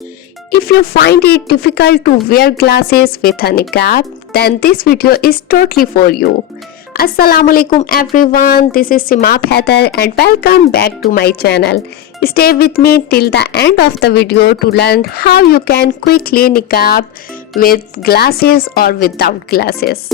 If you find it difficult to wear glasses with a niqab, then this video is totally for you. Alaikum everyone, this is Seemab Haider and welcome back to my channel. Stay with me till the end of the video to learn how you can quickly niqab with glasses or without glasses.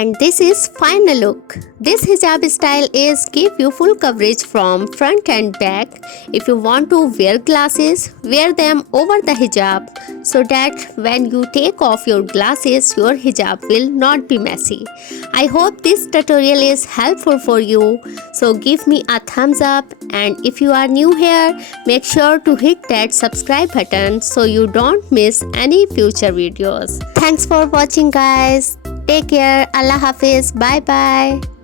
And this is final look. This hijab style is give you full coverage from front and back. If you want to wear glasses, wear them over the hijab so that when you take off your glasses, your hijab will not be messy. I hope this tutorial is helpful for you. So give me a thumbs up, and if you are new here, make sure to hit that subscribe button so you don't miss any future videos. Thanks for watching guys. Take care. Allah Hafiz. Bye bye.